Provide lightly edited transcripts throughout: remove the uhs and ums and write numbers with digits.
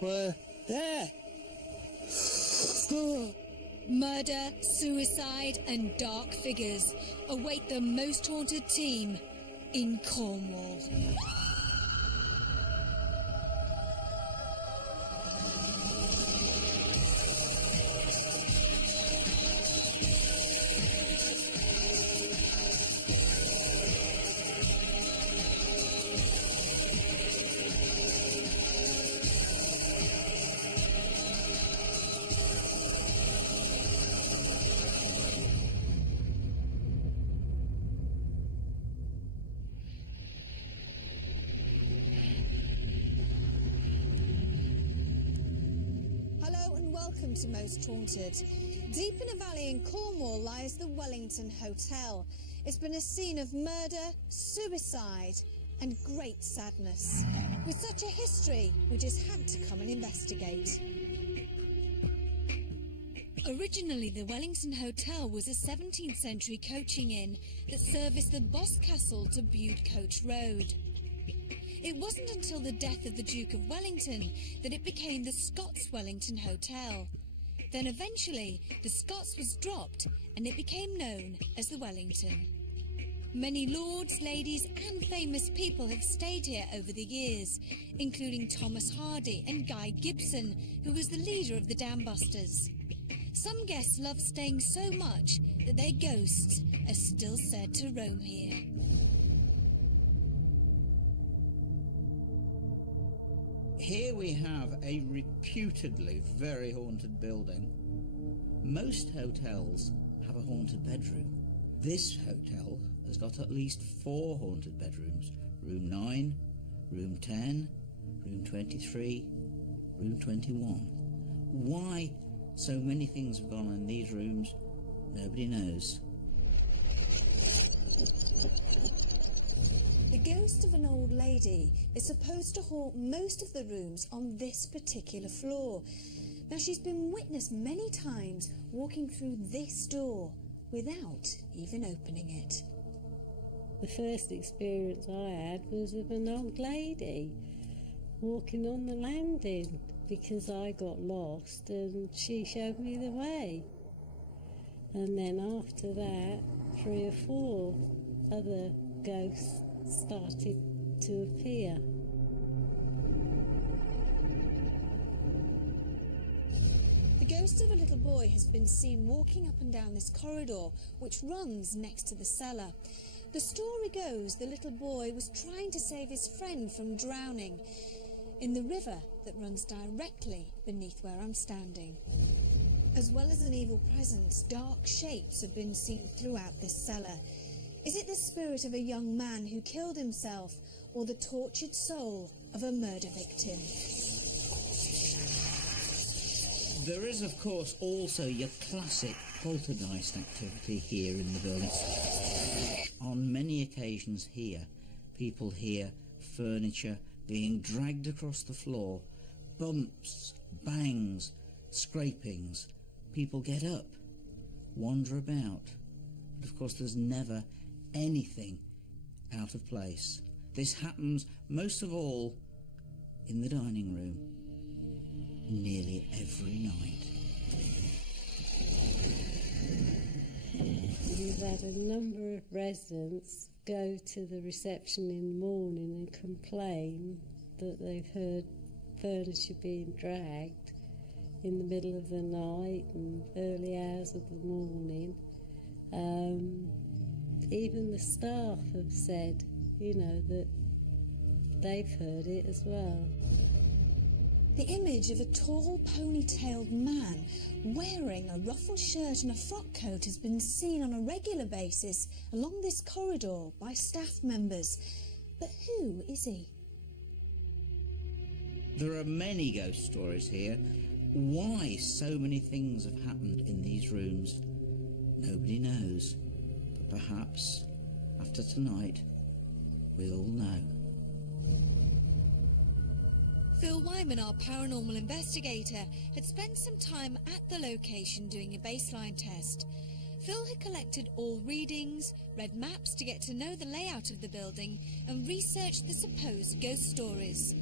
were there. Murder, suicide and dark figures await the most haunted team in Cornwall. Welcome to Most Haunted. Deep in a valley in Cornwall lies the Wellington Hotel. It's been a scene of murder, suicide and great sadness. With such a history, we just had to come and investigate. Originally, the Wellington Hotel was a 17th century coaching inn that serviced the Boscastle to Bude Coach Road. It wasn't until the death of the Duke of Wellington that it became the Scots Wellington Hotel. Then eventually, the Scots was dropped and it became known as the Wellington. Many lords, ladies and famous people have stayed here over the years, including Thomas Hardy and Guy Gibson, who was the leader of the Dam Busters. Some guests love staying so much that their ghosts are still said to roam here. Here we have a reputedly very haunted building. Most hotels have a haunted bedroom. This hotel has got at least 4 haunted bedrooms. Room 9, room 10, room 23, room 21. Why so many things have gone on in these rooms, nobody knows. The ghost of an old lady is supposed to haunt most of the rooms on this particular floor. Now, she's been witnessed many times walking through this door without even opening it. The first experience I had was of an old lady walking on the landing because I got lost and she showed me the way. And then after that, 3 or 4 other ghosts started to appear. The ghost of a little boy has been seen walking up and down this corridor, which runs next to the cellar. The story goes the little boy was trying to save his friend from drowning in the river that runs directly beneath where I'm standing. As well as an evil presence, dark shapes have been seen throughout this cellar. Is it the spirit of a young man who killed himself, or the tortured soul of a murder victim? There is, of course, also your classic poltergeist activity here in the building. On many occasions here, people hear furniture being dragged across the floor, bumps, bangs, scrapings. People get up, wander about, but of course there's never anything out of place. This happens most of all in the dining room, nearly every night. We've had a number of residents go to the reception in the morning and complain that they've heard furniture being dragged in the middle of the night and early hours of the morning. Even the staff have said, that they've heard it as well. The image of a tall, ponytailed man wearing a ruffled shirt and a frock coat has been seen on a regular basis along this corridor by staff members. But who is he? There are many ghost stories here. Why so many things have happened in these rooms, nobody knows. But perhaps, after tonight, we'll all know. Phil Wyman, our paranormal investigator, had spent some time at the location doing a baseline test. Phil had collected all readings, read maps to get to know the layout of the building, and researched the supposed ghost stories.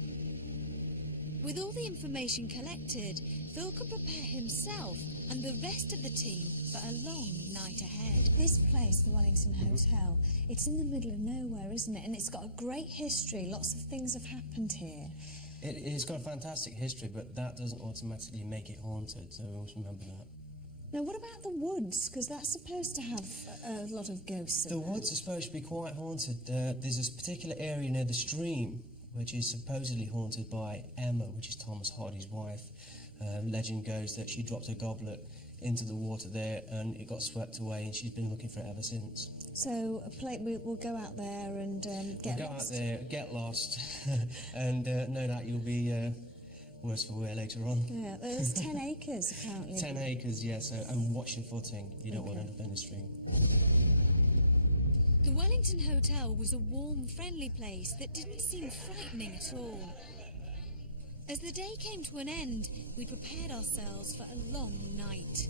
With all the information collected, Phil could prepare himself and the rest of the team for a long night ahead. This place, the Wellington Hotel, it's in the middle of nowhere, isn't it? And it's got a great history. Lots of things have happened here. It's got a fantastic history, but that doesn't automatically make it haunted, so always remember that. Now, what about the woods? Because that's supposed to have a lot of ghosts. The woods are supposed to be quite haunted. There's this particular area near the stream, which is supposedly haunted by Emma, which is Thomas Hardy's wife. Legend goes that she dropped a goblet into the water there and it got swept away, and she's been looking for it ever since. So we'll go out there and get We'll go lost. out there, get lost, and no doubt you'll be worse for wear later on. Yeah, there's 10 acres apparently. 10 acres, yes, and watch your footing. You don't want to end up in the stream. The Wellington Hotel was a warm, friendly place that didn't seem frightening at all. As the day came to an end, we prepared ourselves for a long night.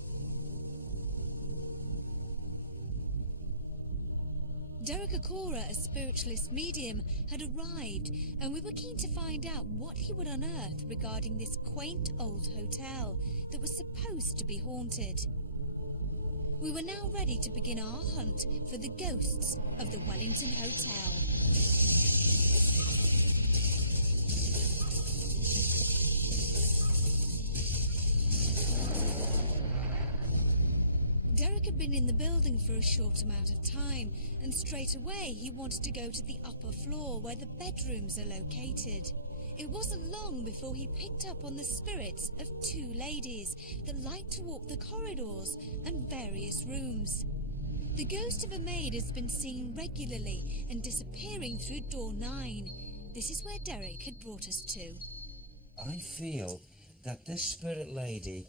Derek Okora, a spiritualist medium, had arrived, and we were keen to find out what he would unearth regarding this quaint old hotel that was supposed to be haunted. We were now ready to begin our hunt for the ghosts of the Wellington Hotel. Derek had been in the building for a short amount of time, and straight away he wanted to go to the upper floor where the bedrooms are located. It wasn't long before he picked up on the spirits of two ladies that liked to walk the corridors and various rooms. The ghost of a maid has been seen regularly and disappearing through door 9. This is where Derek had brought us to. I feel that this spirit lady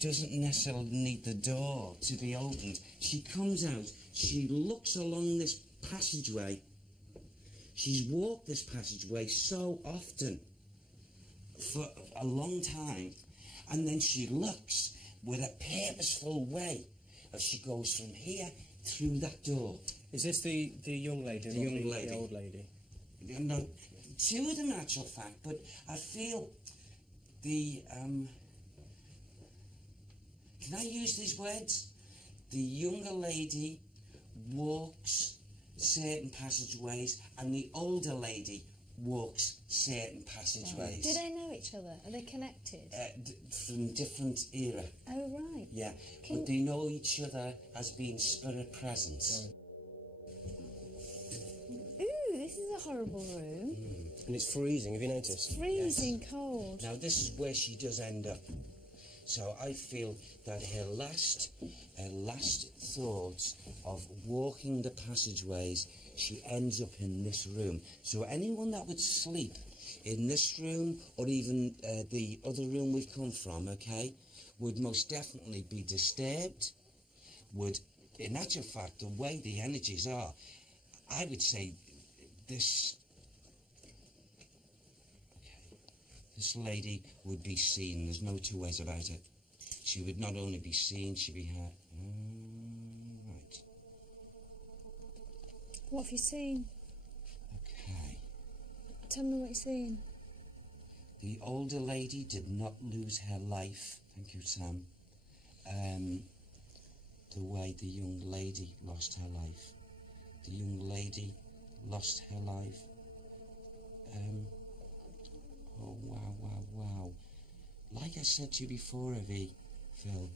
doesn't necessarily need the door to be opened. She comes out, she looks along this passageway. She's walked this passageway so often for a long time, and then she looks with a purposeful way as she goes from here through that door. Is this the young lady? The young lady. The old lady? No, two of them in actual fact, but I feel the, can I use these words? The younger lady walks certain passageways and the older lady walks certain passageways. Do they know each other? Are they connected? From different era. Oh, right. Yeah, but they know each other as being spirit presence. Ooh, this is a horrible room. And it's freezing, have you noticed? Freezing cold. Now this is where she does end up. So I feel that her last thoughts of walking the passageways, she ends up in this room. So anyone that would sleep in this room, or even the other room we've come from, okay, would most definitely be disturbed. Would, in actual fact, the way the energies are, I would say this lady would be seen. There's no two ways about it. She would not only be seen, she'd be heard. Right. What have you seen? Okay. Tell me what you've seen. The older lady did not lose her life. Thank you, Sam. The way the young lady lost her life. The young lady lost her life. Oh, wow. Like I said to you before, Evie, Phil,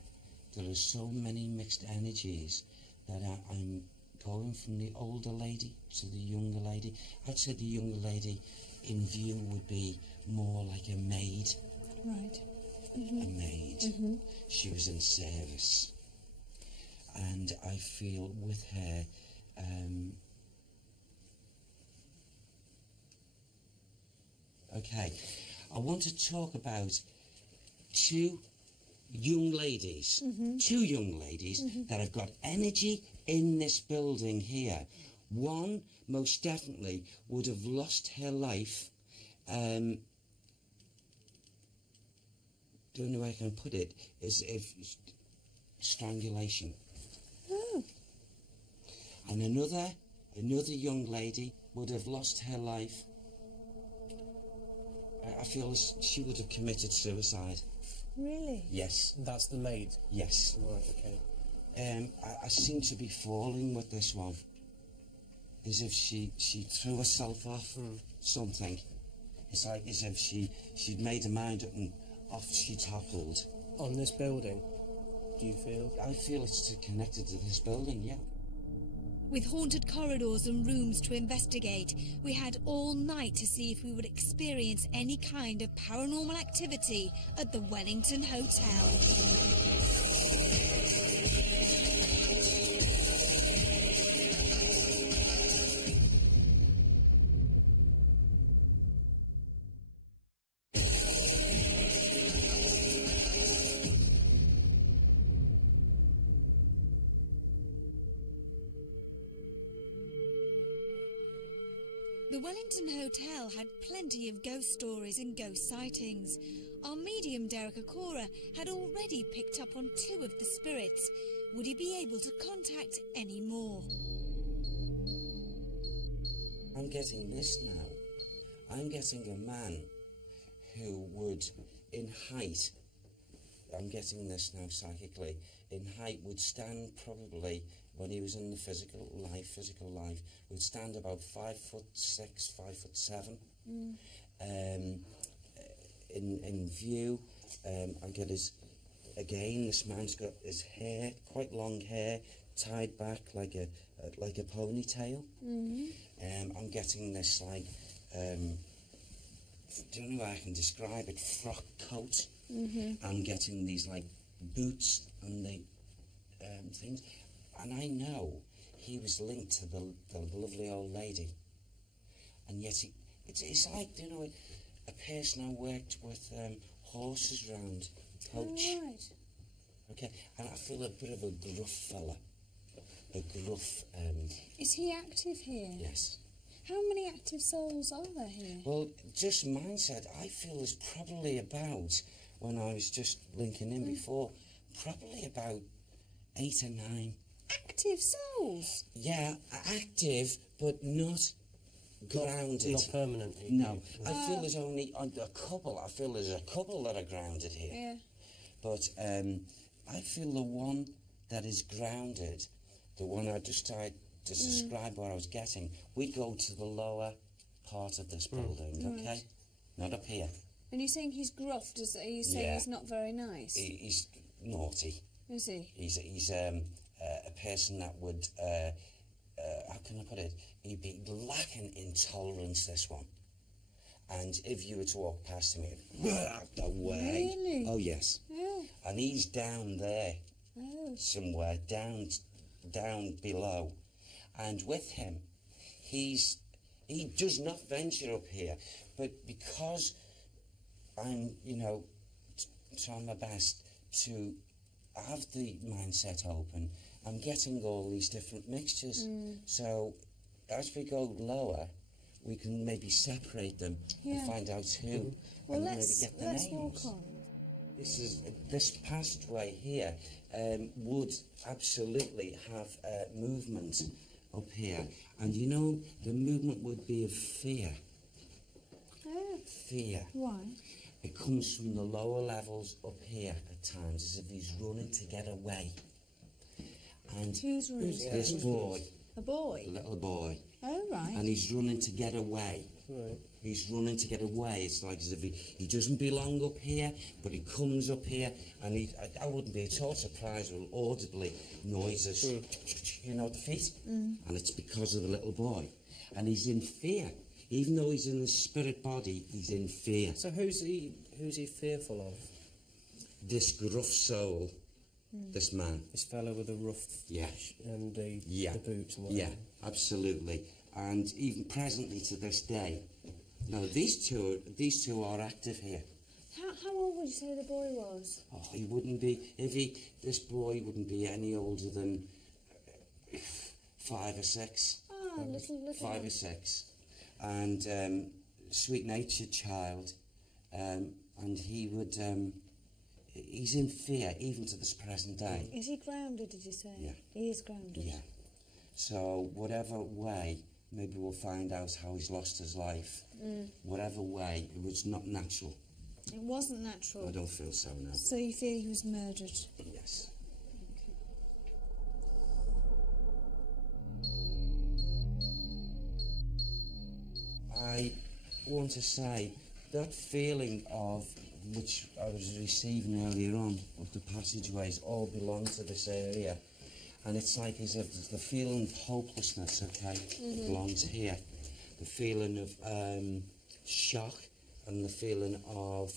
there are so many mixed energies that I'm going from the older lady to the younger lady. I'd say the younger lady in view would be more like a maid. Right. A maid. She was in service. And I feel with her, okay, I want to talk about two young ladies that have got energy in this building here. One most definitely would have lost her life, the only way I can put it is if strangulation. Oh. And another young lady would have lost her life. I feel she would have committed suicide. Really? Yes. That's the maid? Yes. Right, okay. I seem to be falling with this one. As if she threw herself off something. It's like as if she'd made her mind up and off she toppled. On this building, do you feel? I feel it's connected to this building, yeah. With haunted corridors and rooms to investigate, we had all night to see if we would experience any kind of paranormal activity at the Wellington Hotel. The Wellington Hotel had plenty of ghost stories and ghost sightings. Our medium, Derek Okora, had already picked up on 2 of the spirits. Would he be able to contact any more? I'm getting this now. I'm getting a man who would, in height, I'm getting this now psychically, in height would stand probably, when he was in the physical life, would stand about 5'6", 5'7". In view, I get this man's got his hair, quite long hair, tied back like a ponytail. I'm getting this like, don't know how I can describe it, frock coat. I'm getting these like boots and the things, and I know he was linked to the lovely old lady, and yet it's like, you know, a person I worked with horses round, coach. Oh, right. Okay, and I feel a bit of a gruff fella, a gruff. Is he active here? Yes. How many active souls are there here? Well, just mindset. I feel there's probably about, when I was just linking in before, probably about 8 or 9. Active souls? Yeah, active, but not grounded. Not permanently. No, I feel there's only a couple. I feel there's a couple that are grounded here. Yeah. But I feel the one that is grounded, the one I just tried to describe what I was getting, we go to the lower part of this building, okay? Right. Not up here. And you're saying he's gruff? Are you saying he's not very nice? He's naughty. Is he? He's a person that would, how can I put it? He'd be lacking in tolerance, this one. And if you were to walk past him, he'd out the way. Really? Oh, yes. Oh. And he's down there, somewhere, down below. And with him, he does not venture up here. But because I'm, trying my best to have the mindset open, I'm getting all these different mixtures. So as we go lower, we can maybe separate them and find out who, Well, and let's maybe get the names. walk on. This passageway here would absolutely have movement up here, and the movement would be of fear. Oh. Fear. Why? It comes from the lower levels up here at times, as if he's running to get away. And Who's running? this boy, A boy? a little boy, Oh, right. and he's running to get away. Right. He's running to get away. It's like as if he doesn't belong up here, but he comes up here, and I wouldn't be at all surprised with audibly noises, the feet. And it's because of the little boy. And he's in fear. Even though he's in the spirit body, he's in fear. So who's he fearful of? This gruff soul, this man. This fellow with the rough and the boots and whatever. Yeah, absolutely. And even presently to this day, no, these two are active here. How old would you say the boy was? Oh, he wouldn't be, this boy wouldn't be any older than 5 or 6. Ah, little. 5 or 6. And sweet-natured child, and he would, he's in fear even to this present day. Is he grounded, did you say? Yeah. He is grounded. Yeah. So whatever way maybe we'll find out how he's lost his life. Whatever way, it was not natural. It wasn't natural. I don't feel so now. So you feel he was murdered? Yes. I want to say that feeling of which I was receiving earlier on of the passageways all belong to this area, and it's like as if the feeling of hopelessness, okay, belongs here. The feeling of shock and the feeling of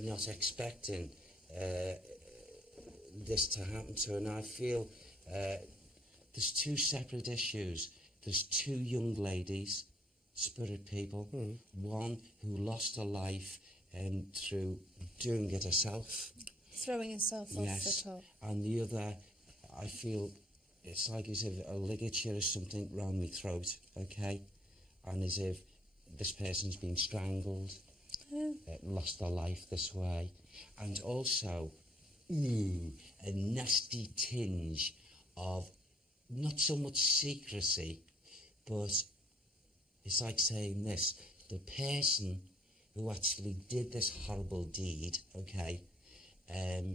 not expecting this to happen to her. And I feel there's two separate issues. There's two young ladies, spirit people, one who lost her life through doing it herself. Throwing himself off the top. And the other, I feel it's like as if a ligature or something round my throat, okay? And as if this person's been strangled, lost their life this way. And also, a nasty tinge of not so much secrecy, but it's like saying this, the person who actually did this horrible deed, okay, I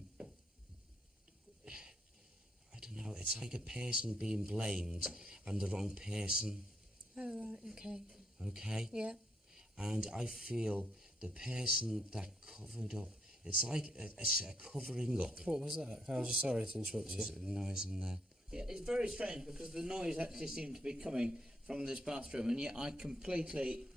don't know, it's like a person being blamed and the wrong person. Oh, right, okay. Okay? Yeah. And I feel the person that covered up, it's like a covering up. What was that? I was just sorry to interrupt you. There's a noise in there. Yeah, it's very strange because the noise actually seemed to be coming from this bathroom, and yet I completely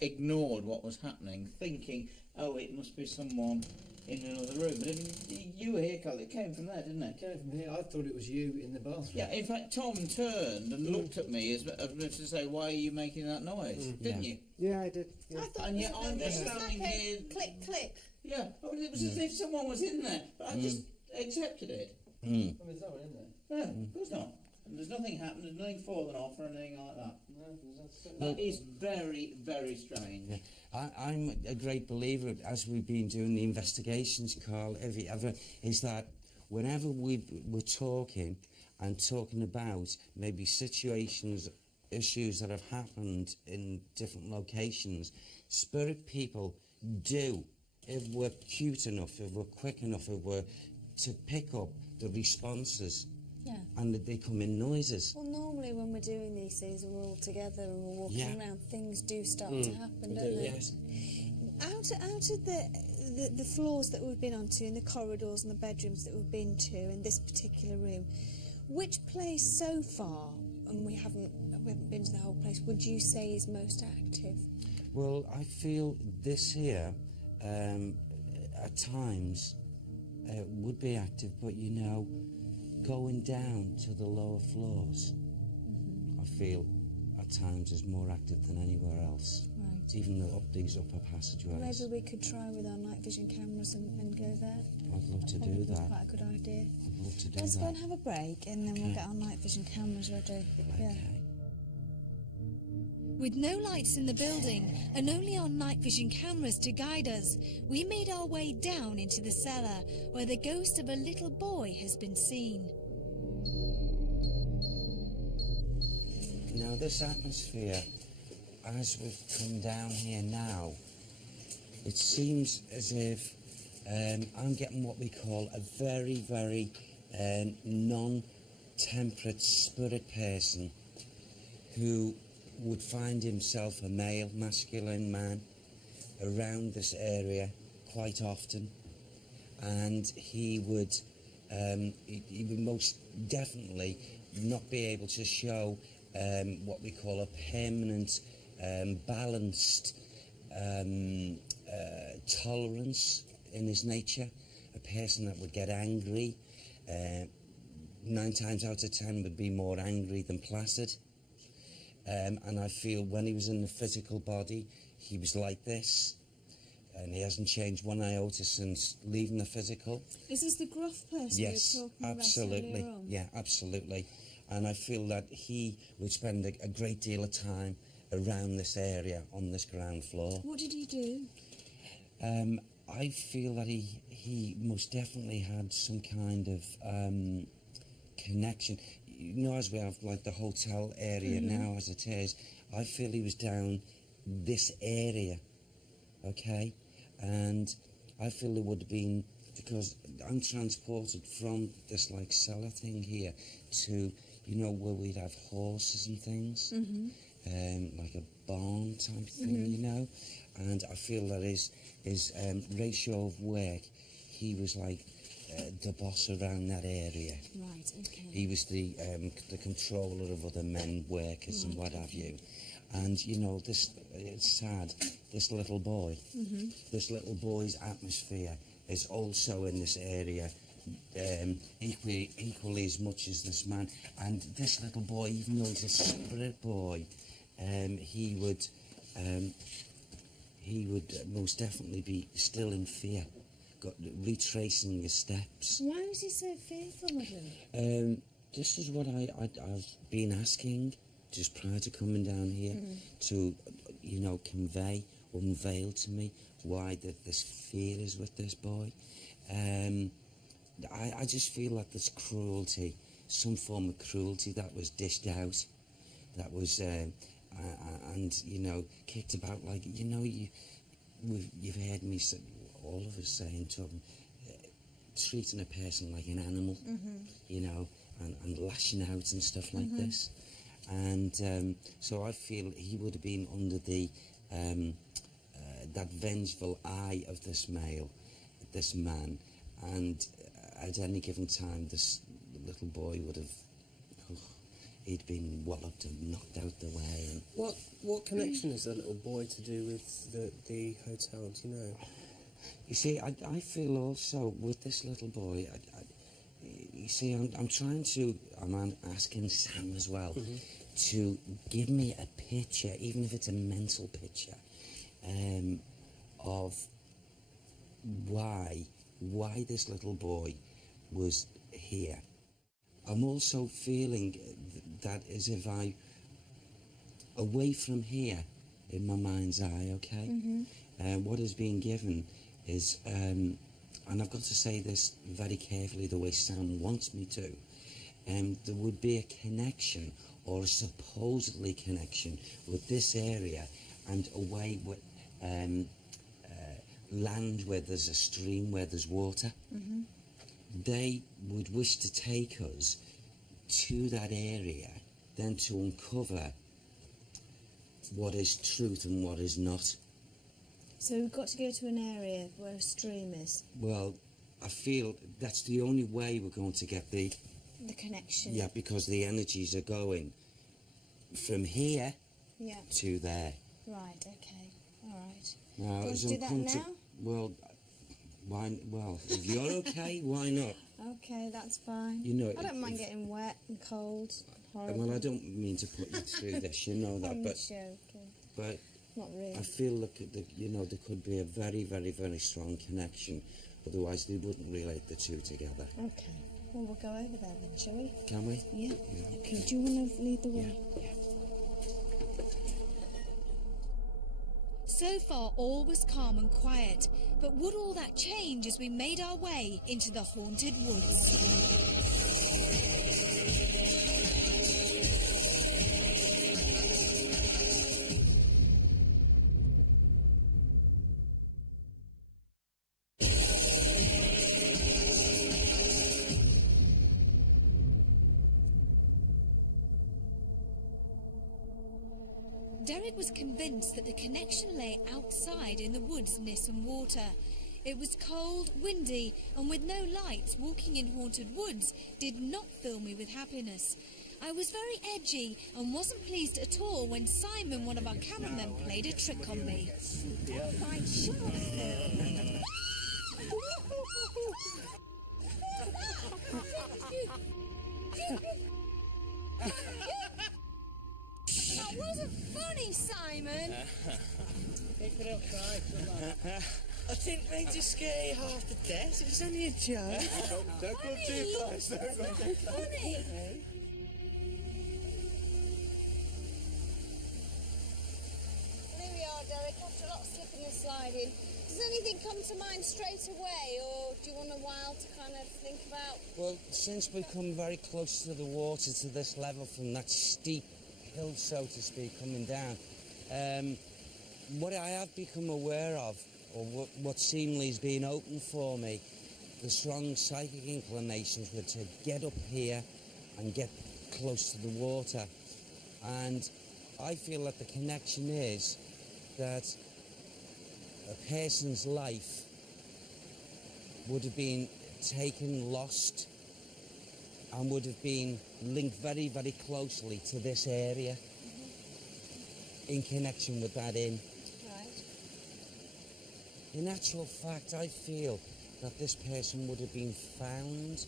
ignored what was happening, thinking, oh, it must be someone in another room. But you were here, Carl. It came from there, didn't it? It came from here. I thought it was you in the bathroom. Yeah, in fact, Tom turned and looked at me as if to say, why are you making that noise? Didn't you? Yeah, I did. Yeah. I thought And it yet was, I'm just it was standing like a here. click, click. Yeah, oh, it was as if someone was in there, but I just accepted it. I mean, there's no one in there. No, of course not. And there's nothing happened, there's nothing fallen off or anything like that. No, that's That is very, very strange. Yeah. I'm a great believer, as we've been doing the investigations, Carl, is that whenever we're talking and talking about maybe situations, issues that have happened in different locations, spirit people do, if we're cute enough, if we're quick enough, if we're to pick up the responses. Yeah. And they come in noises. Well, normally when we're doing these things and we're all together and we're walking around, things do start to happen, don't they? Yes. Out of the floors that we've been onto, and the corridors and the bedrooms that we've been to in this particular room, which place so far, and we haven't been to the whole place, would you say is most active? Well, I feel this here, at times, would be active, but you know, going down to the lower floors, I feel at times is more active than anywhere else. Right. Even these upper passageways. Maybe we could try with our night vision cameras and go there. I'd love to do Probably that. quite a good idea. I'd love to do Let's that. go and have a break, and then we'll Okay. get our night vision cameras ready. Yeah. Okay. With no lights in the building and only our night vision cameras to guide us, we made our way down into the cellar where the ghost of a little boy has been seen. Now this atmosphere, as we've come down here now, it seems as if I'm getting what we call a very, very non-temperate spirit person who would find himself a male, masculine man around this area quite often, and he would most definitely not be able to show what we call a permanent, balanced tolerance in his nature. A person that would get angry, 9 times out of 10 would be more angry than placid. And I feel when he was in the physical body, he was like this, and he hasn't changed one iota since leaving the physical. Is this the gruff person Yes, you were talking absolutely. about earlier on? Yeah, absolutely. And I feel that he would spend a great deal of time around this area on this ground floor. What did he do? I feel that he most definitely had some kind of connection. as we have like the hotel area now as it is, I feel he was down this area, okay? And I feel it would have been, because I'm transported from this like cellar thing here to, where we'd have horses and things, like a barn type thing, and I feel that his ratio of work, he was like the boss around that area. Right, okay. He was the controller of other men, workers and what have you. And, this, it's sad, this little boy, this little boy's atmosphere is also in this area, equally as much as this man. And this little boy, even though he's a spirit boy, he would most definitely be still in fear, retracing his steps. Why was he so fearful of him? This is what I've been asking just prior to coming down here to, unveil to me why this fear is with this boy. I just feel like there's cruelty, some form of cruelty that was dished out, that was, kicked about like, you've heard me say, all of us saying to him, treating a person like an animal, and lashing out and stuff like this. And so I feel he would have been under the that vengeful eye of this man, and at any given time, this little boy would have, he'd been walloped and knocked out the way. And What connection is the little boy to do with the hotel? Do you know? you see, I feel also with this little boy, you see, I'm asking Sam as well to give me a picture, even if it's a mental picture, of why this little boy was here. I'm also feeling that as if away from here, in my mind's eye, okay? What is being given is, and I've got to say this very carefully the way Sam wants me to, there would be a connection, or a supposedly connection, with this area and away with land where there's a stream, where there's water. They would wish to take us to that area, then to uncover what is truth and what is not. So we've got to go to an area where a stream is. Well, I feel that's the only way we're going to get the connection. Yeah, because the energies are going from here to there. Right, okay, all right. Now, Do you want to do that now? Well, if you're okay, why not? Okay, that's fine. I don't mind getting wet and cold. Horrible. Well, I don't mean to put you through this, you know that, I'm but joking. But Not really. I feel that there could be a very, very, very strong connection. Otherwise, they wouldn't relate the two together. Okay. Well, we'll go over there then, shall we? Can we? Yeah. Okay. Do you want to lead the way? Yeah. So far, all was calm and quiet, but would all that change as we made our way into the haunted woods? Derek was convinced that the connection lay outside in the woods near some water. It was cold, windy, and with no lights, walking in haunted woods did not fill me with happiness. I was very edgy and wasn't pleased at all when Simon, one of our cameramen, played a trick on me. Fine, shut up, Phil. That wasn't funny, Simon. Keep it up, guys. I didn't mean to scare you half to death. It was only a joke. Don't go too close. Don't go too close. Funny. Here we are, Derek, after a lot of slipping and sliding. There's anything come to mind straight away, or do you want a while to kind of think about? Well, since we've come very close to the water, to this level from that steep hill, so to speak, coming down, what I have become aware of, or what seemingly is being opened for me, the strong psychic inclinations were to get up here and get close to the water. And I feel that the connection is that a person's life would have been taken, lost, and would have been linked very, very closely to this area in connection with that inn. Right. In actual fact, I feel that this person would have been found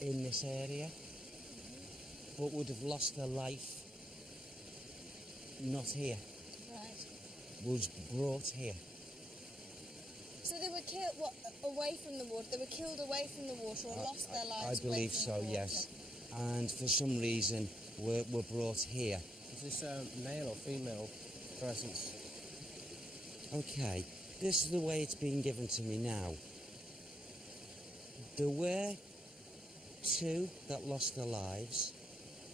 in this area, but would have lost their life not here, Right. was brought here. So they were killed away from the water. They were killed away from the water, or lost their lives. I believe away from so, the water. yes. And for some reason were brought here. Is this a male or female presence? Okay, this is the way it's being given to me now. There were two that lost their lives,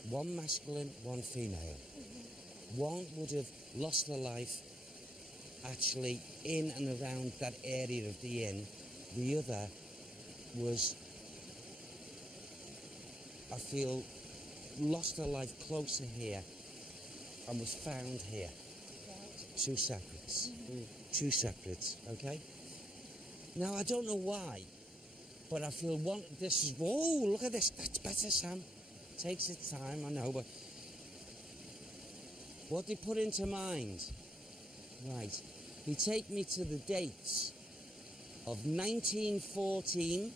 one masculine, one female. One would have lost their life actually in and around that area of the inn. The other was, I feel, lost their life closer here and was found here. Right. Two separates. Two separates, okay? Now, I don't know why, but I feel this is, whoa, look at this, that's better, Sam. Takes its time, I know, but what they put into mind, right, they take me to the dates of 1914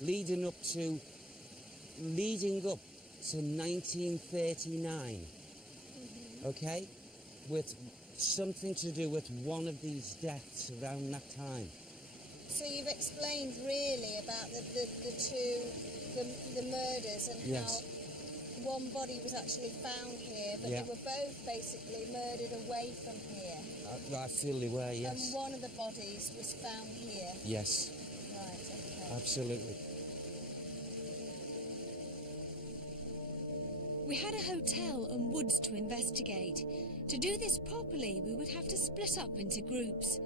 leading up to 1939, okay, with something to do with one of these deaths around that time. So you've explained really about the two, the murders, and Yes. how one body was actually found here, but Yeah. they were both basically murdered away from here. I feel they were, yes. And one of the bodies was found here. Yes, Right, okay. absolutely. We had a hotel and woods to investigate. To do this properly, we would have to split up into groups.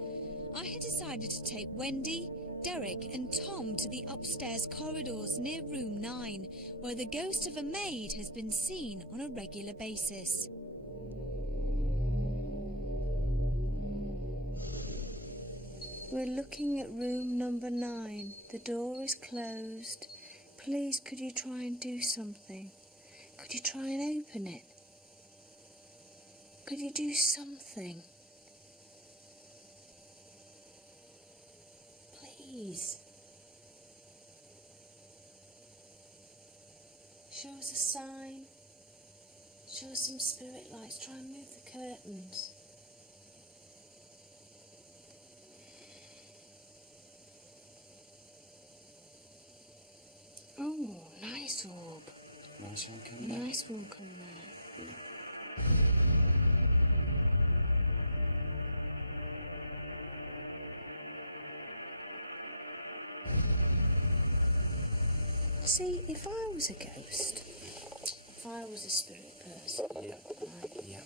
I had decided to take Wendy, Derek and Tom to the upstairs corridors near room 9, where the ghost of a maid has been seen on a regular basis. We're looking at room number 9. The door is closed. Please, could you try and do something? Could you try and open it? Could you do something? Please. Show us a sign. Show us some spirit lights. Try and move the curtains. Oh, nice orb. Nice one coming out. Nice one coming out. See, if I was a ghost, if I was a spirit person, Yeah, right, yeah.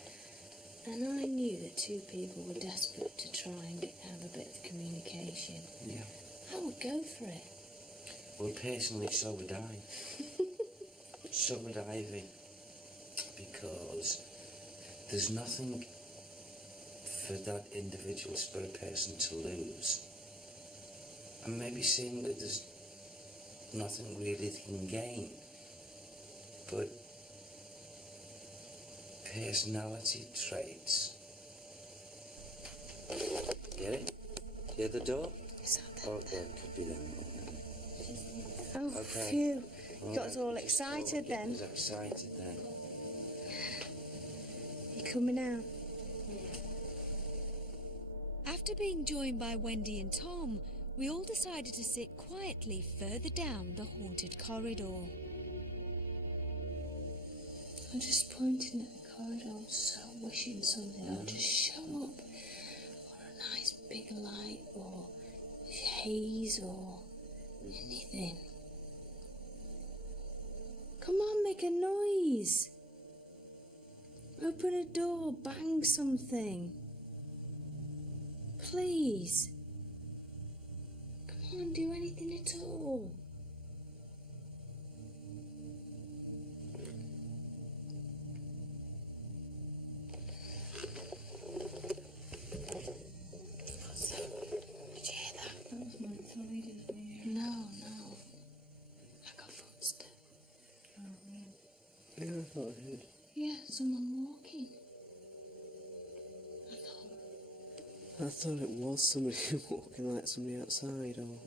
and I knew that two people were desperate to try and have a bit of communication, Yeah. I would go for it. Well, personally, so would I. So would Ivy. Because there's nothing for that individual spirit person to lose. And maybe seeing that there's nothing really they can gain. But personality traits. Get it? Hear the door? Is that Oh, there could be them. Oh, Okay. phew. You got us Alright. all excited then. Get us excited then. You're coming out. After being joined by Wendy and Tom, we all decided to sit quietly further down the haunted corridor. I'm just pointing at the corridor, so wishing something will just show up. Or a nice big light or haze or anything. Come on, make a noise. Open a door, bang something. Please. Come on, do anything at all. Did you hear that? That was my Tommy, didn't you? No. Like a footstep. Oh, yeah. Yeah, I thought I heard. Yeah, someone walking. I thought it was somebody walking, like somebody outside, or...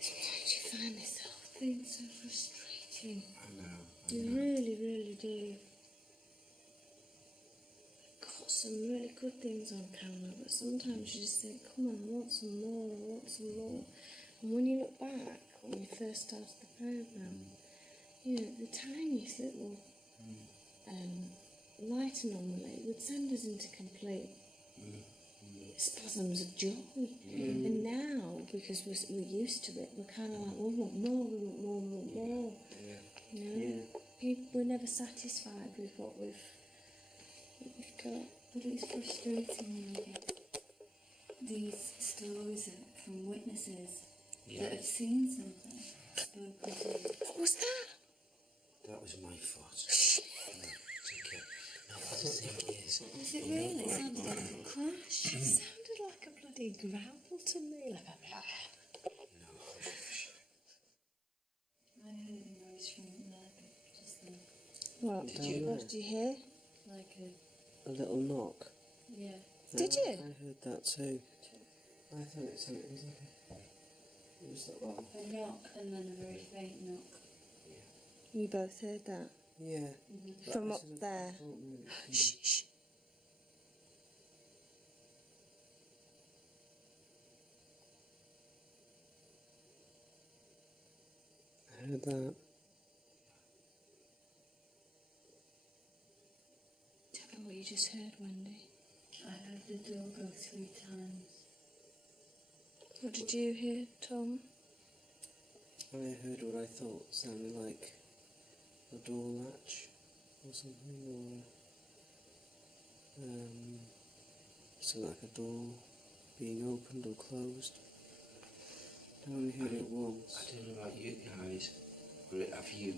Sometimes you find this whole thing so frustrating. I know. You really, really do. Got some really good things on camera, but sometimes you just think, come on, I want some more, I want some more. And when you look back, when you first started the programme, you know, the tiniest little light anomaly would send us into complete spasms of joy. And now, because we're used to it, we're kind of like, we want more, we want more, we want more. You know, we're never satisfied with what we've got. But it's frustrating when you get these stories from witnesses that have seen something, spoken to. What was that? That was my fault. No, it's okay. No, what the thing is... Was it really? It sounded like a crash. It sounded like a bloody growl to me. Like a blah. No, I heard a noise from the library just then. What? What did you hear? Like A little knock. yeah. Did you? I heard that too. I thought it was like a... It was like, well... A knock and then a very faint knock. You both heard that? Yeah. From up there. Shh, shh. I heard that. Tell me what you just heard, Wendy. I heard the door go 3 times. What did you hear, Tom? I heard what I thought sounded like a door latch or something, or something like a door being opened or closed. I only heard it once. I don't know about you guys, but have you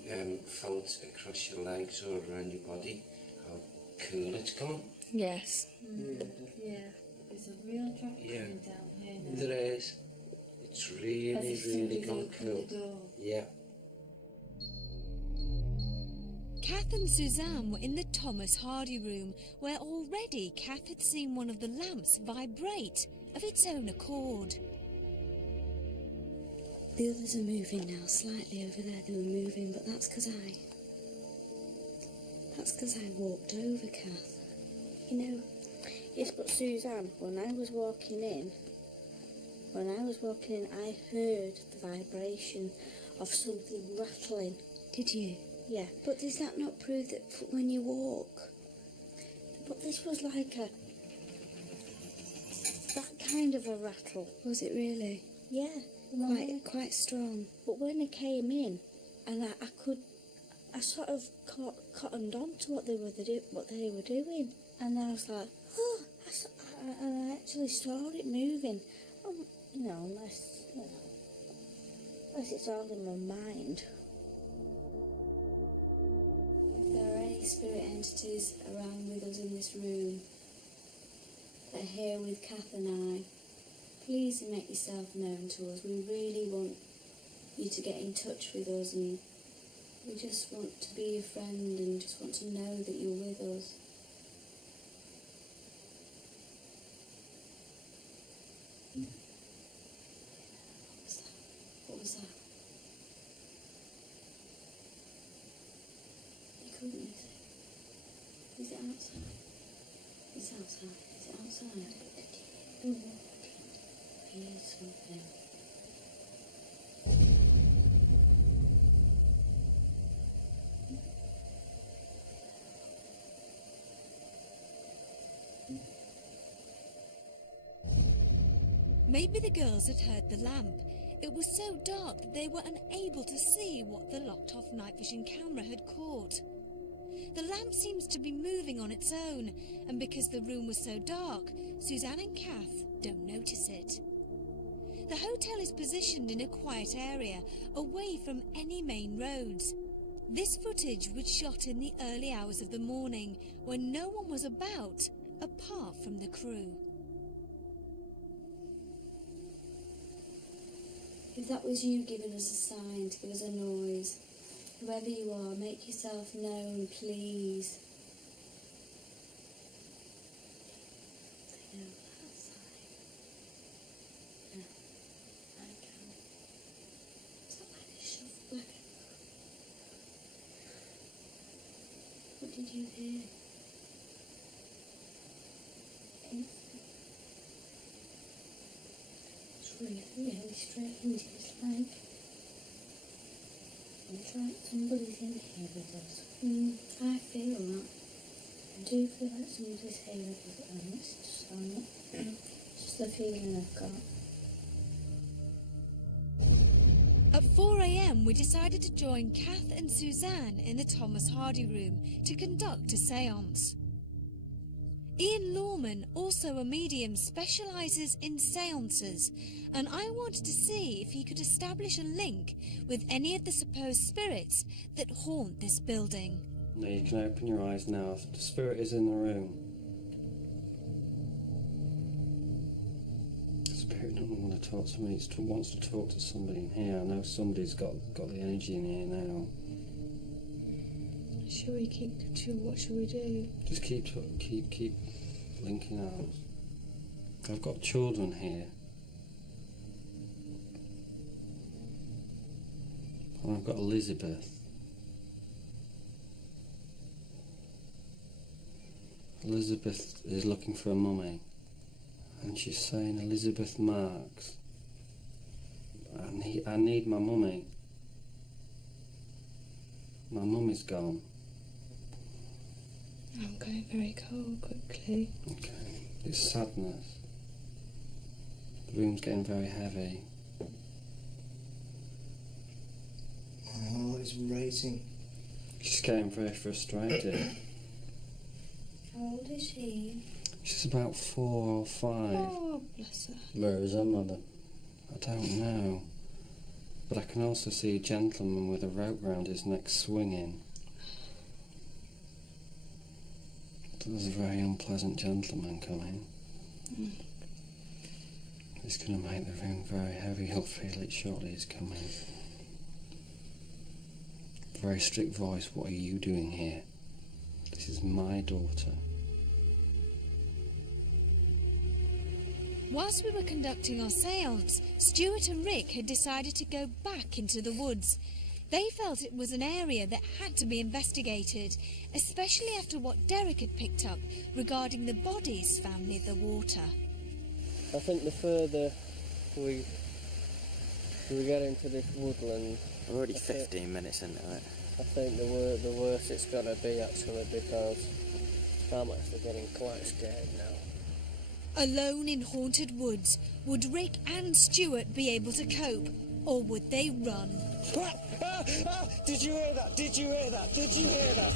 felt across your legs or around your body how cool it's gone? Yes. Yeah. There's a real drop coming down here now. There is. It's really, As if really somebody's gone opened cool. the door. Yeah. Kath and Suzanne were in the Thomas Hardy room, where already Kath had seen one of the lamps vibrate of its own accord. The others are moving now, slightly over there. They were moving, but that's because I walked over, Kath. You know, yes, but Suzanne, when I was walking in, I heard the vibration of something rattling. Did you? Yeah, but does that not prove that when you walk? But this was like that kind of a rattle. Was it really? Yeah, quite strong. But when I came in, and I sort of cottoned on to what they were doing, and I was like, oh, and I actually saw it moving. You know, unless it's all in my mind. If there are any spirit entities around with us in this room that are here with Kath and I, please make yourself known to us. We really want you to get in touch with us, and we just want to be your friend and just want to know that you're with us. What was that? You couldn't, is it? Is it outside? It's outside. Is it outside? hear something. Maybe the girls had heard the lamp. It was so dark that they were unable to see what the locked-off night vision camera had caught. The lamp seems to be moving on its own, and because the room was so dark, Suzanne and Kath don't notice it. The hotel is positioned in a quiet area, away from any main roads. This footage was shot in the early hours of the morning, when no one was about, apart from the crew. If that was you giving us a sign to give us a noise, whoever you are, make yourself known, please. No, that sign. No, I can't. Is that like a shuffle? What did you hear? Really strange. It's like somebody's in here with us. I feel that. I do feel like somebody's here with us, and it's just the feeling I've got. At 4 a.m, we decided to join Kath and Suzanne in the Thomas Hardy room to conduct a séance. Ian Lawman, also a medium, specialises in séances, and I wanted to see if he could establish a link with any of the supposed spirits that haunt this building. Now you can open your eyes now. The spirit is in the room. The spirit doesn't want to talk to me, it wants to talk to somebody in here. I know somebody's got the energy in here now. Should we keep? What should we do? Just keep linking out. I've got children here. And I've got Elizabeth. Elizabeth is looking for a mummy. And she's saying, Elizabeth Marks, I need my mummy. My mummy's gone. I'm going very cold quickly. Okay, it's sadness. The room's getting very heavy. My heart is racing. She's getting very frustrated. How old is she? She's about 4 or 5. Oh, bless her. Where is her mother? I don't know. But I can also see a gentleman with a rope round his neck swinging. There's a very unpleasant gentleman coming. He's going to make the room very heavy. He'll feel it shortly. He's coming. Very strict voice. What are you doing here? This is my daughter. Whilst we were conducting our séance, Stuart and Rick had decided to go back into the woods. They felt it was an area that had to be investigated, especially after what Derek had picked up regarding the bodies found near the water. I think the further we get into this woodland... We're already 15 minutes into it. I think the worse it's going to be, actually, because I'm actually getting quite scared now. Alone in haunted woods, would Rick and Stuart be able to cope, or would they run? Did you hear that? Did you hear that? Did you hear that?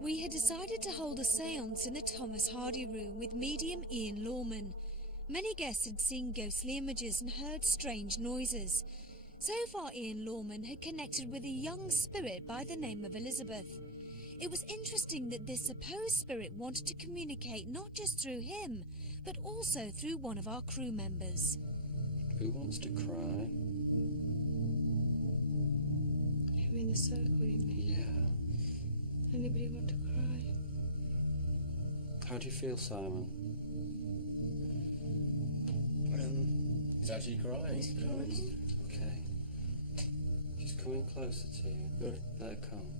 We had decided to hold a séance in the Thomas Hardy room with medium Ian Lawman. Many guests had seen ghostly images and heard strange noises. So far, Ian Lawman had connected with a young spirit by the name of Elizabeth. It was interesting that this supposed spirit wanted to communicate not just through him, but also through one of our crew members. Who wants to cry? You're in the circle, you mean? Yeah. Anybody want to cry? How do you feel, Simon? He's actually crying. Okay. She's coming closer to you. Good. Let her come.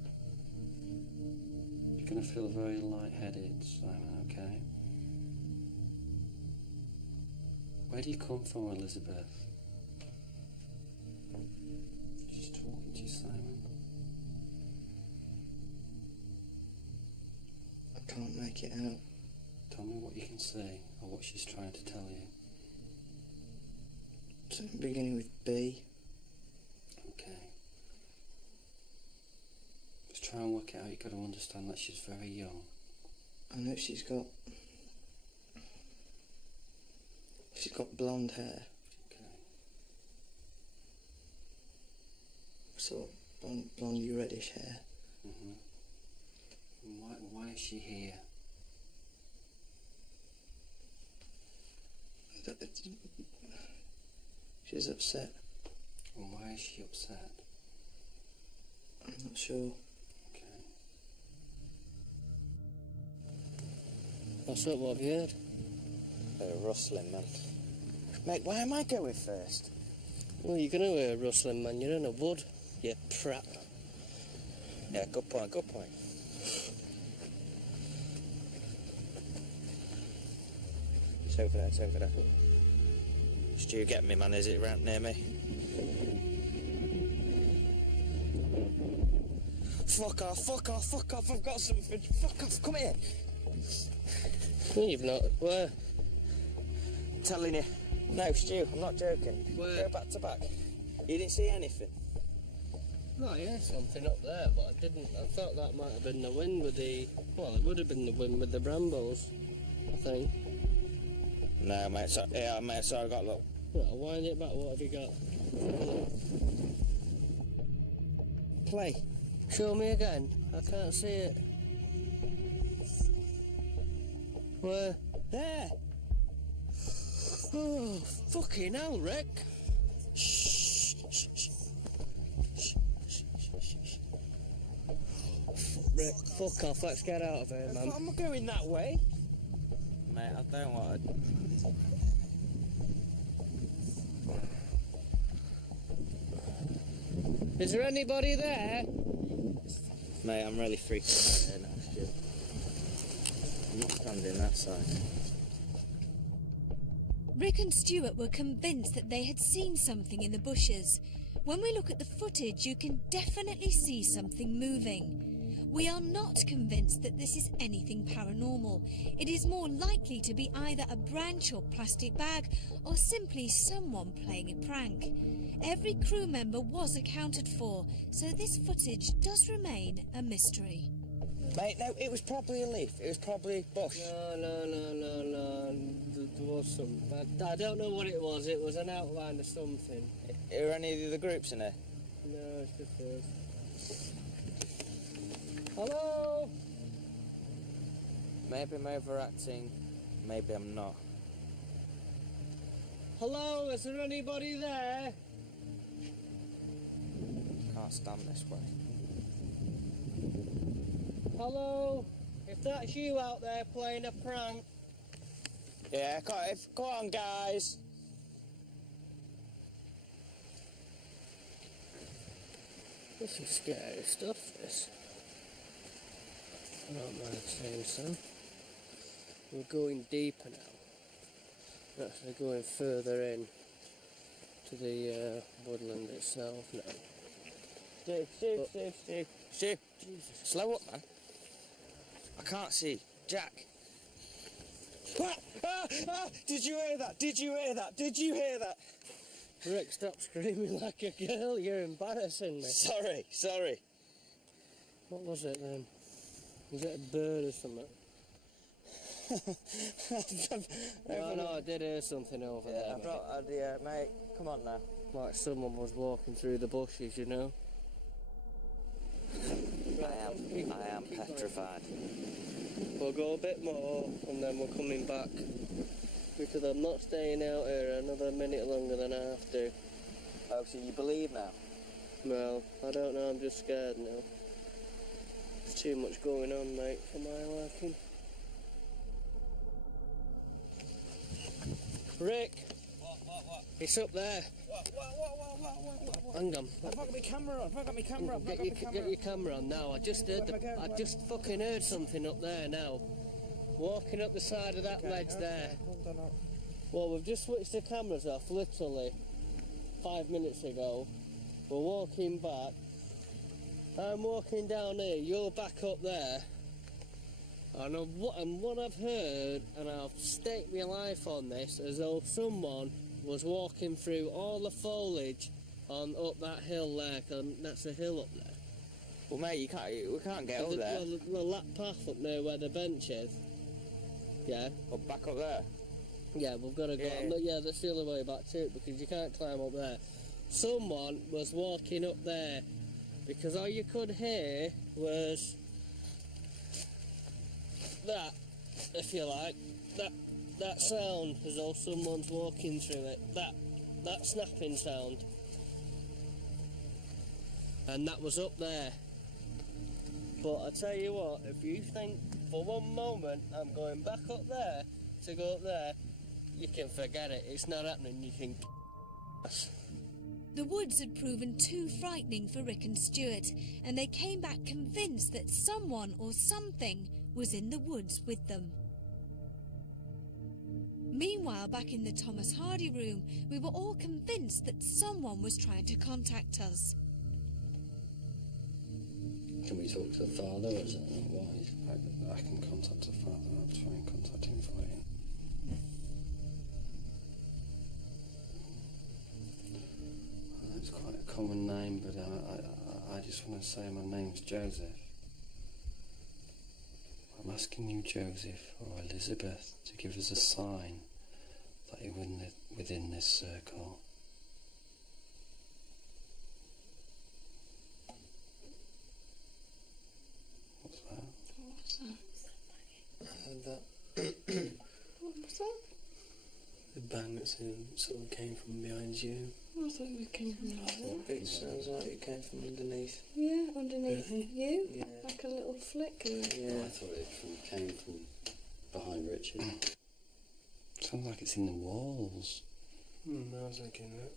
You're going to feel very lightheaded, Simon, okay? Where do you come from, Elizabeth? She's talking to you, Simon. I can't make it out. Tell me what you can say, or what she's trying to tell you. Something beginning with B. Okay. Just try and work it out. You've got to understand that she's very young. I know she's got blonde hair. Okay. Sort of blondie reddish hair. Why is she here? She's upset. And why is she upset? I'm not sure. Okay. What's up, what have you heard? They're rustling, man. Mate, why am I going first? Well, you're going to hear rustling, man. You're in a wood, you prat. Yeah, good point, good point. It's over there, it's over there. Stu, get me, man. Is it around near me? Fuck off, fuck off, fuck off. I've got something. Fuck off, come here. No, you've not. Where? I'm telling you. No, Stu, I'm not joking. Where? Go back to back. You didn't see anything? Oh, yeah, something up there, but I didn't. I thought that might have been the wind with the... Well, it would have been the wind with the brambles, I think. No, mate, so, yeah, mate, sorry, I got a look. Yeah, wind it back, what have you got? Play. Show me again. I can't see it. Where? There. Oh, fucking hell, Rick. Shh, shh, shh. Rick, fuck off, let's get out of here, man. I'm not going that way. Mate, I don't want to... Is there anybody there? Mate, I'm really freaking out here now, Stu. I'm not standing that side. Rick and Stuart were convinced that they had seen something in the bushes. When we look at the footage, you can definitely see something moving. We are not convinced that this is anything paranormal. It is more likely to be either a branch or plastic bag, or simply someone playing a prank. Every crew member was accounted for, so this footage does remain a mystery. Mate, no, it was probably a leaf. It was probably bush. No. There was some... I don't know what it was. It was an outline of something. Are any of the other groups in here? No, it's just us. Hello? Maybe I'm overacting. Maybe I'm not. Hello, is there anybody there? Can't stand this way. Hello? If that's you out there playing a prank... Yeah, go on, guys. This is scary stuff, this. I don't mind saying so. We're going deeper now. We're actually going further in to the woodland itself now. Steve. Jesus. Slow up, man. I can't see. Jack. Did you hear that? Did you hear that? Did you hear that? Rick, stop screaming like a girl. You're embarrassing me. Sorry. What was it then? Was it a bird or something? No, I did hear something over there. Mate, come on now. Like someone was walking through the bushes, you know? I am petrified. We'll go a bit more and then we're coming back. Because I'm not staying out here another minute longer than I have to. Oh, so you believe now? Well, I don't know, I'm just scared now. There's too much going on, mate, for my liking. Rick. What? It's up there. What? Hang on. I've got my camera on. Get your camera on now. I just fucking heard something up there now. Walking up the side of that ledge there. Hold on. Well, we've just switched the cameras off literally 5 minutes ago. We're walking back. I'm walking down here. You're back up there. And what I've heard, and I've staked my life on this, as though someone was walking through all the foliage on up that hill there. 'Cause that's a hill up there. Well, mate, we can't get up there. Well, that path up near where the bench is. Yeah. Up back up there. Yeah, we've got to go. Yeah, that's the other way back to it because you can't climb up there. Someone was walking up there because all you could hear was that, if you like, that sound as though someone's walking through it. That snapping sound. And that was up there. But I tell you what, if you think for one moment I'm going back up there to go up there, you can forget it. It's not happening. You can. The woods had proven too frightening for Rick and Stuart, and they came back convinced that someone or something was in the woods with them. Meanwhile, back in the Thomas Hardy room, we were all convinced that someone was trying to contact us. Can we talk to the father, or is it not wise? I can contact the father. I'll try and contact him for you. Well, it's quite a common name, but I just want to say my name's Joseph. I'm asking you, Joseph, or Elizabeth, to give us a sign that you're within this circle. What's that? I heard that. What's that? The bang that sort of came from behind you. I thought it came from behind. It sounds like it came from underneath. Yeah, underneath you? Yeah. Like a little flick. Yeah. I thought it came from behind Richard. Sounds like it's in the walls. I was thinking that.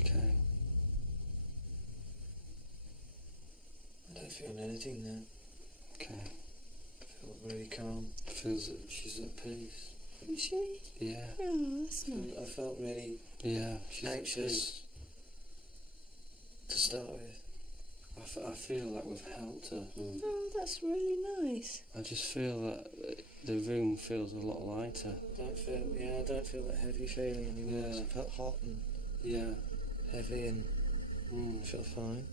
Okay. I don't feel anything there. Okay. I feel really calm. Feels that she's at peace. Is she? Yeah. Oh, that's nice. I felt really she's anxious to start with. I feel like we've helped her. Oh, that's really nice. I just feel that the room feels a lot lighter. I don't feel that heavy feeling anymore. Yeah. I felt hot and heavy and I feel fine.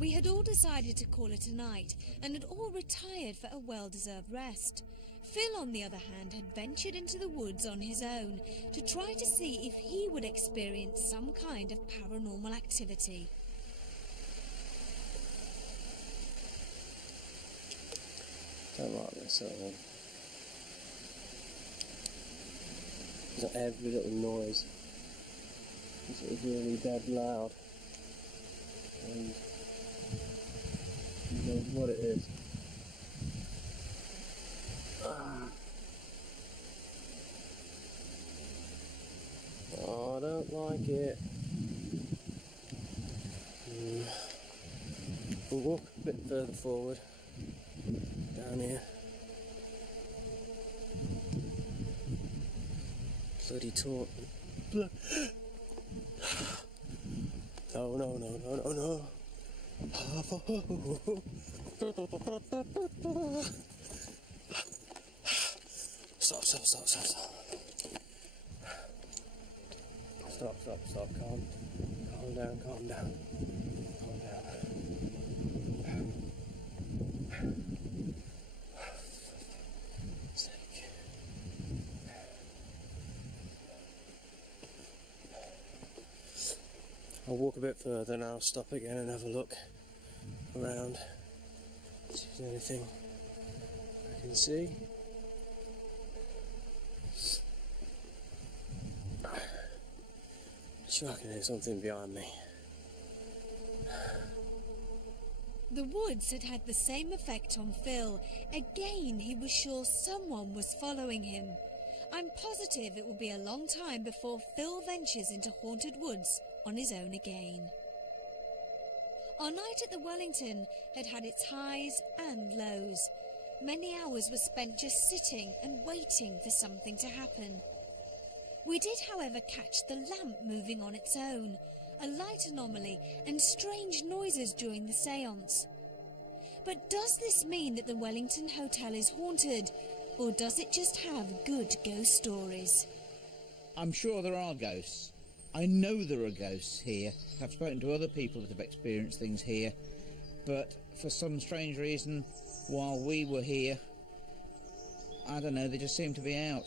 We had all decided to call it a night and had all retired for a well-deserved rest. Phil, on the other hand, had ventured into the woods on his own to try to see if he would experience some kind of paranormal activity. Don't like this at all. It's like every little noise. It's really dead loud. And who knows what it is. Oh, I don't like it. We'll walk a bit further forward. Down here. Bloody taut. No. Stop. Stop. Calm down. I'll walk a bit further and I'll stop again and have a look around. See if there's anything I can see. I reckon there's something behind me. The woods had had the same effect on Phil. Again, he was sure someone was following him. I'm positive it will be a long time before Phil ventures into haunted woods on his own again. Our night at the Wellington had had its highs and lows. Many hours were spent just sitting and waiting for something to happen. We did, however, catch the lamp moving on its own, a light anomaly and strange noises during the séance. But does this mean that the Wellington Hotel is haunted, or does it just have good ghost stories? I'm sure there are ghosts. I know there are ghosts here. I've spoken to other people that have experienced things here, but for some strange reason, while we were here, I don't know, they just seem to be out.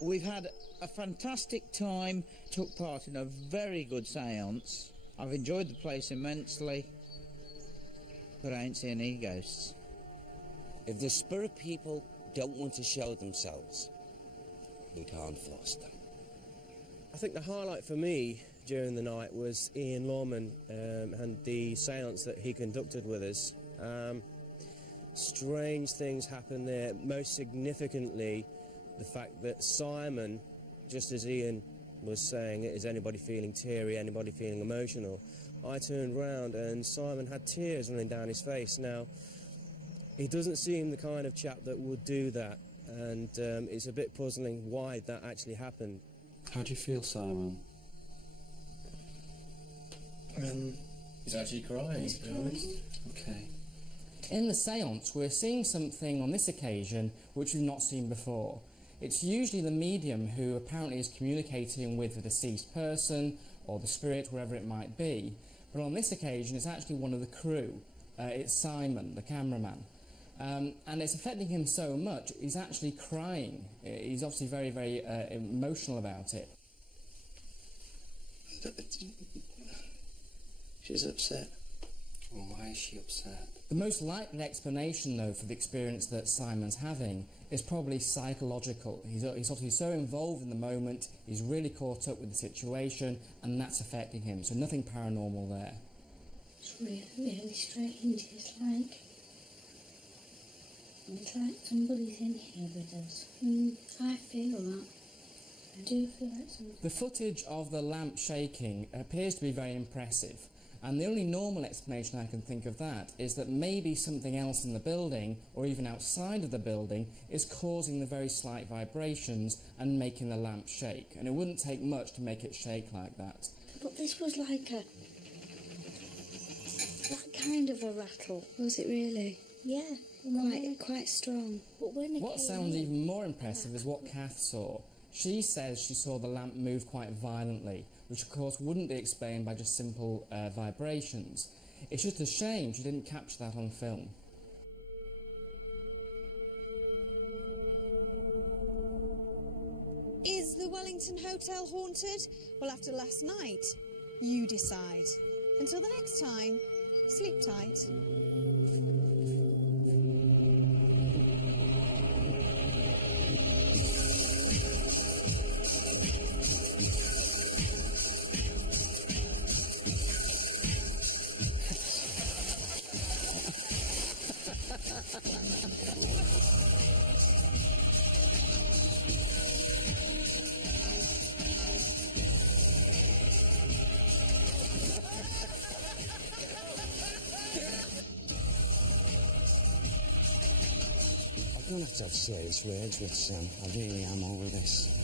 We've had a fantastic time, took part in a very good séance. I've enjoyed the place immensely, but I ain't seen any ghosts. If the spirit people don't want to show themselves, we can't force them. I think the highlight for me during the night was Ian Lawman and the séance that he conducted with us. Strange things happened there, most significantly the fact that Simon, just as Ian was saying, is anybody feeling teary, anybody feeling emotional, I turned round and Simon had tears running down his face. Now, he doesn't seem the kind of chap that would do that, and it's a bit puzzling why that actually happened. How do you feel, Simon? He's actually crying, to be honest. Okay. In the séance, we're seeing something on this occasion which we've not seen before. It's usually the medium who apparently is communicating with the deceased person or the spirit, wherever it might be. But on this occasion, it's actually one of the crew. It's Simon, the cameraman. And it's affecting him so much, he's actually crying. He's obviously very, very emotional about it. She's upset. Well, why is she upset? The most likely explanation, though, for the experience that Simon's having is probably psychological. He's obviously so involved in the moment, he's really caught up with the situation, and that's affecting him. So nothing paranormal there. It's really, really strange. It's like somebody's in here with us. I feel that. I do feel that something. The footage of the lamp shaking appears to be very impressive. And the only normal explanation I can think of that is that maybe something else in the building, or even outside of the building, is causing the very slight vibrations and making the lamp shake. And it wouldn't take much to make it shake like that. But this was like that kind of a rattle. Was it really? Yeah, quite strong. But when it what sounds even more impressive is what Kath saw. She says she saw the lamp move quite violently, which of course wouldn't be explained by just simple vibrations. It's just a shame she didn't capture that on film. Is the Wellington Hotel haunted? Well, after last night, you decide. Until the next time, sleep tight. I'm going to have serious words with Sam. I really am over this.